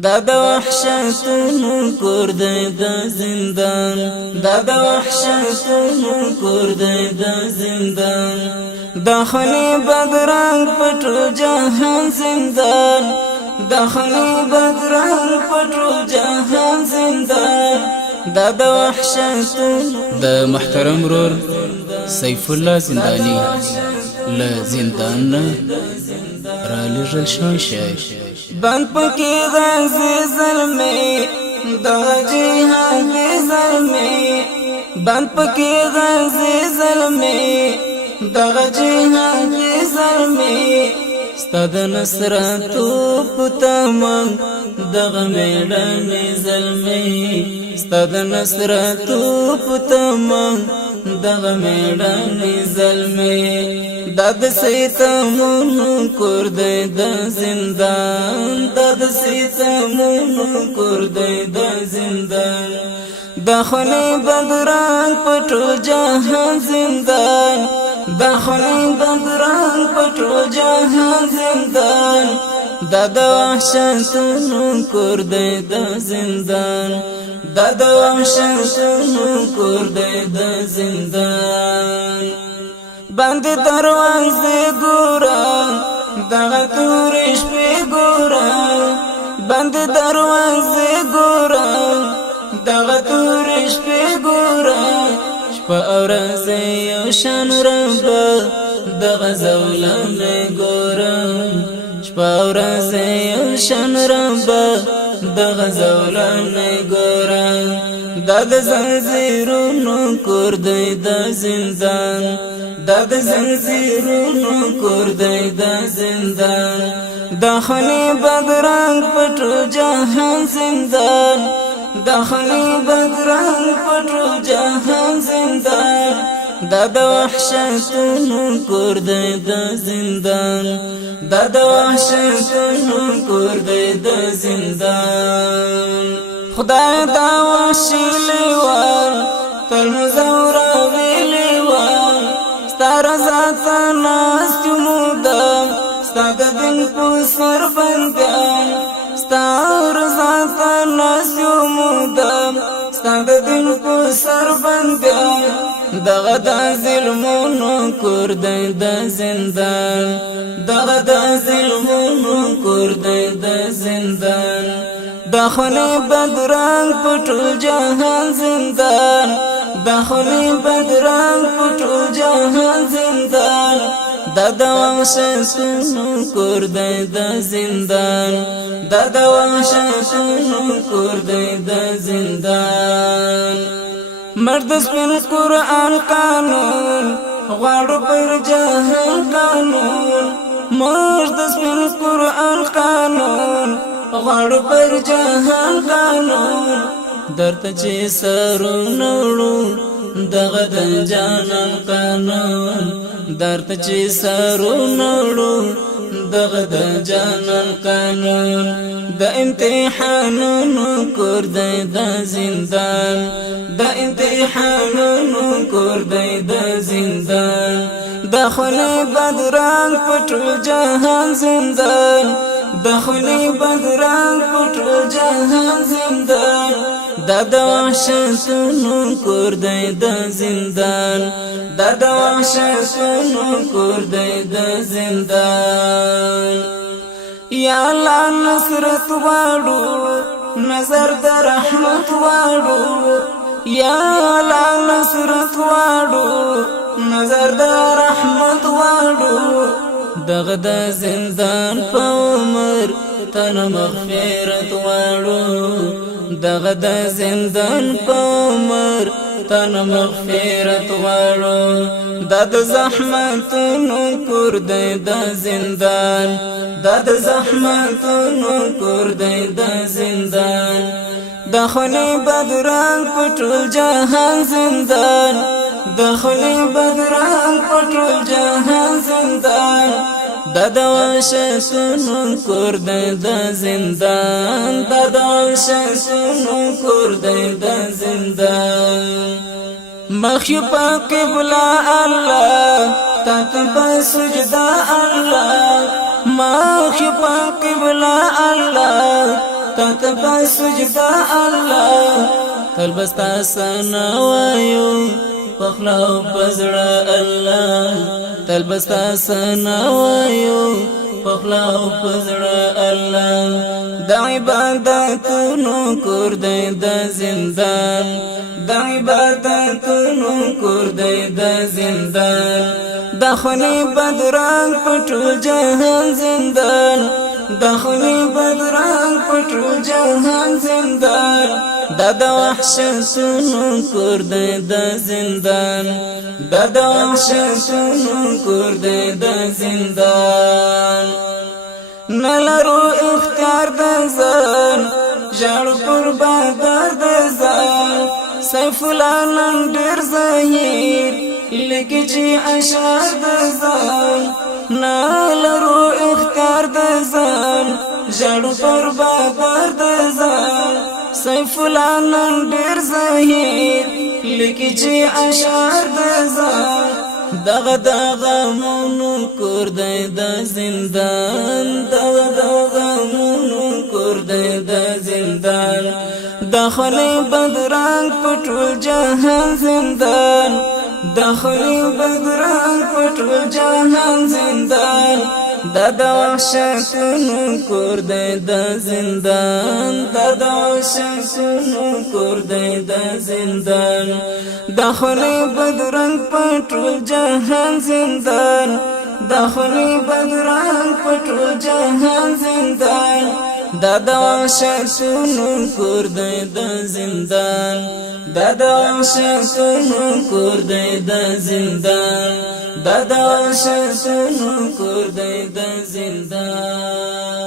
دا د وحشتونو کور دی د زندان دا د وحشتونو کور دی د زندان داخلي بدرنګ پټو جهان زندان داخلي بدرنګ پټو جهان زندان دا د وحشتونو د محترم رور سیف الله زندانی له زندان را لږل شوی شاعر بند پکی غازی ظلمی دا جهادی ظلمی بند پکی غازی ظلمی دا جهادی ظلمی ستاد نصراتو پتامن دغه میړنی ظلمی ستاد نصراتو پتامن دغه میړنی ظلمی داد سیتمونو کور دی د زندان داد سیتمونو کور دی د زندان داخلي بدرنګ پټو جهان زندان داخلي بدرنګ پټو جهان زندان دا د وحشتونو کور دی د زندان دا د وحشتونو کور دی د زندان بند دروازه ګورا دغه تورې شپې ګورا بند دروازه ګورا دغه تورې شپې ګورا شپه او ورځ یو شان رب دغه زولمې ګورا شپه او ورځ یو شان رب دغه زولمې ګورا دا د زنځیرونو کور دی د زندان دا د زنځیرونو کور دی د زندان داخلي بدرنګ پټو جهان زندان داخلي بدرنګ پټو جهان زندان دا د وحشتونو کور دی د زندان دا د وحشتونو کور دی د زندان خدای دا وحشي لیوان تل مزورا ویلیوان ستار ذاتا ناست مودم ستا د دین په سر بندیان ستار ذاتا ناست مودم ستا د دین په سر بندیان دغه د ظلمونو کور دی د زندان دغه د ظلمونو کور دی د زندان داخلي بدرنګ پټو جهان زندان داخلي بدرنګ پټو جهان زندان دا د وحشتونو کور دی د زندان دا د وحشتونو کور دی د زندان مرد سپین قرآن قانون غواړو پر جهان قانون مرد سپین قرآن قانون غواړو پر جهان قانون درته چې سرونه وړو دغه د جانان قانون درته چې سرونه وړو دغه د جانان قانون د امتحانونو کور دی د زندان د امتحانونو کور دی د زندان داخلي بدرنګ پټو جهان زندان داخلي بدرنګ پټو جهان زندان دا د وحشتونو کور دی د زندان دا د وحشتونو کور دی د زندان یا الله نصرت واړو نظر د رحمت واړو یا الله نصرت واړو نظر د رحمت واړو دغه د زندان په عمر تن مغفرت واړو دغه د زندان په عمر تن مغفرت واړو دا د زحمتونو کور دی د زندان دا د زحمتونو کور دی د زندان داخلي بدرنګ پټو جهان زندان داخلي بدرنګ پټو جهان زندان دا د وحشتونو کور دی د زندان دا د وحشتونو کور دی د زندان مخی پا قبلہ اللہ تات پا سجدہ اللہ مخی پا قبلہ اللہ تا تپا سجدا الله تل بستا سنا وایو پخلا پزړه الله تل بستا سنا وایو پخلا پزړه الله د عبادتونو کور دی د زندان د عبادتونو کور دی د زندان دخلی بدرنگ پټول جهان زندان دخلی بدرنگ پټول جهان زندان د وحشتونو کور دی د زندان د وحشتونو کور دی د زندان نلرو اختیار د ځان ژړو پر بادار د ځان سیف الله نن ډېر ظاهر لیکي چې اشعار د ځان نلرو اختیار د ځان ژړو پر بادار د ځان سیف الله نن ډېر ظاهر لیکي چې اشعار د ځان دغه مونو کور دی د زندان دغه مونو کور دی د زندان دخلی بدرنگ پټول جهان زندان دخلی بدرنگ پټول جهان زندان د وحشتونو کور دی د زندان د وحشتونو کور دی د زندان دخلی بدرنگ پټول جهان زندان دخلی بدرنگ پټول جهان زندان د وحشتونو کور دی د زندان د وحشتونو کور دی د زندان د وحشتونو کور دی د زندان